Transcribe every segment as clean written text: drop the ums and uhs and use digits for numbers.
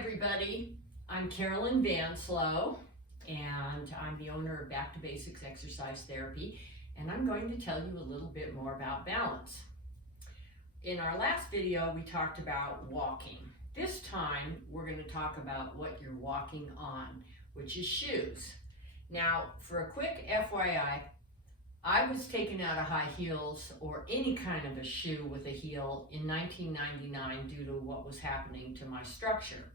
everybody, I'm Carolyn Vanslow, and I'm the owner of Back to Basics Exercise Therapy, and I'm going to tell you a little bit more about balance. In our last video, we talked about walking. This time, we're going to talk about what you're walking on, which is shoes. Now, for a quick FYI, I was taken out of high heels or any kind of a shoe with a heel in 1999 due to what was happening to my structure.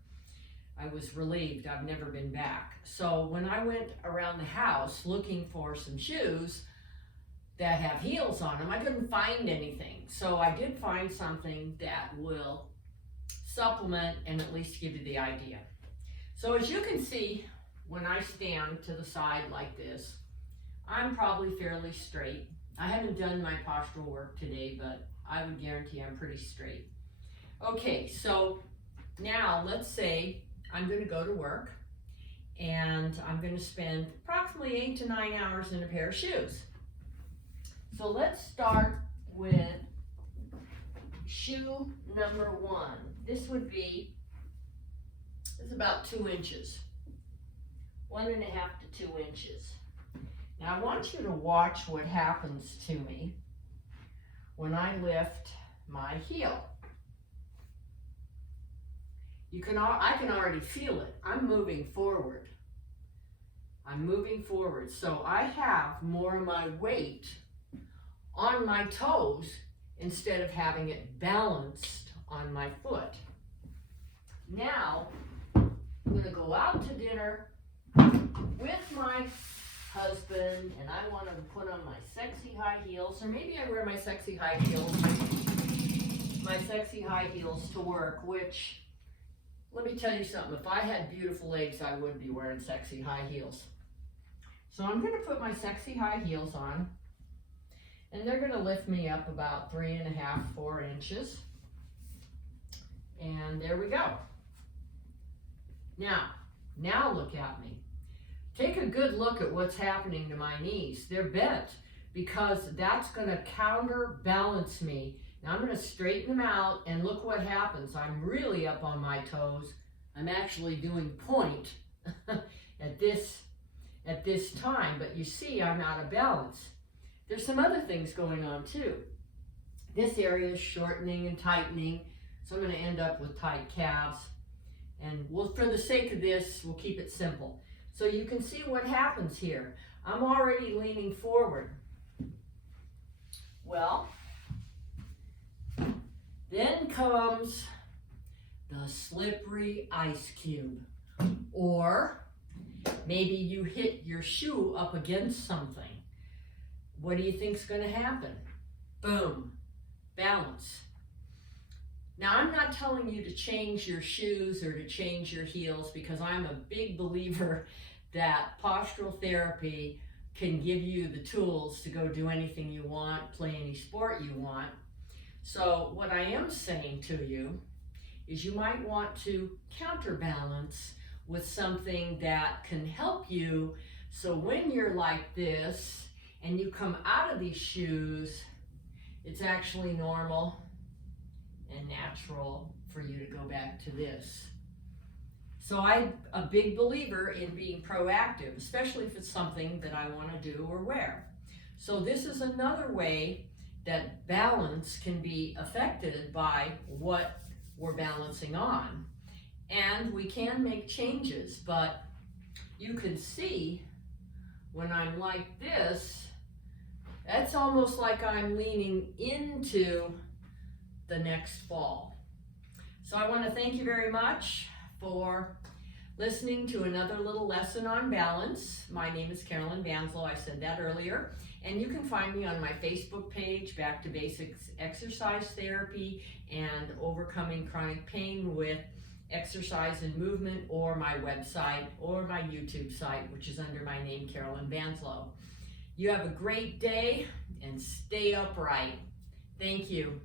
I was relieved. I've never been back. So when I went around the house looking for some shoes that have heels on them, I couldn't find anything. So I did find something that will supplement and at least give you the idea. So as you can see, when I stand to the side like this, I'm probably fairly straight. I haven't done my postural work today, but I would guarantee I'm pretty straight. Okay, so now let's say I'm going to go to work and I'm going to spend approximately 8 to 9 hours in a pair of shoes. So let's start with shoe number 1. This would be, it's about 2 inches, 1.5 to 2 inches. Now I want you to watch what happens to me when I lift my heel. I can already feel it. I'm moving forward. I'm moving forward. So I have more of my weight on my toes instead of having it balanced on my foot. Now I'm going to go out to dinner with my husband, and I want to put on my sexy high heels, or maybe I wear my sexy high heels to work, which, let me tell you something, if I had beautiful legs, I would be wearing sexy high heels. So I'm going to put my sexy high heels on, and they're going to lift me up about 3.5, 4 inches. And there we go. Now look at me. Take a good look at what's happening to my knees. They're bent because that's going to counterbalance me. Now I'm going to straighten them out, and look what happens. I'm really up on my toes. I'm actually doing point at this time, but you see I'm out of balance. There's some other things going on too. This area is shortening and tightening, so I'm going to end up with tight calves. And for the sake of this, we'll keep it simple. So you can see what happens here. I'm already leaning forward. Well, then comes the slippery ice cube. Or maybe you hit your shoe up against something. What do you think's going to happen? Boom, balance. Now, I'm not telling you to change your shoes or to change your heels, because I'm a big believer that postural therapy can give you the tools to go do anything you want, play any sport you want. So what I am saying to you is you might want to counterbalance with something that can help you, so when you're like this and you come out of these shoes, it's actually normal and natural for you to go back to this. So I'm a big believer in being proactive, especially if it's something that I want to do or wear. So this is another way that balance can be affected by what we're balancing on. And we can make changes, but you can see when I'm like this, that's almost like I'm leaning into the next fall. So I want to thank you very much for listening to another little lesson on balance. My name is Carolyn Vanslow, I said that earlier, and you can find me on my Facebook page, Back to Basics Exercise Therapy and Overcoming Chronic Pain with Exercise and Movement, or my website or my YouTube site, which is under my name, Carolyn Vanslow. You have a great day and stay upright. Thank you.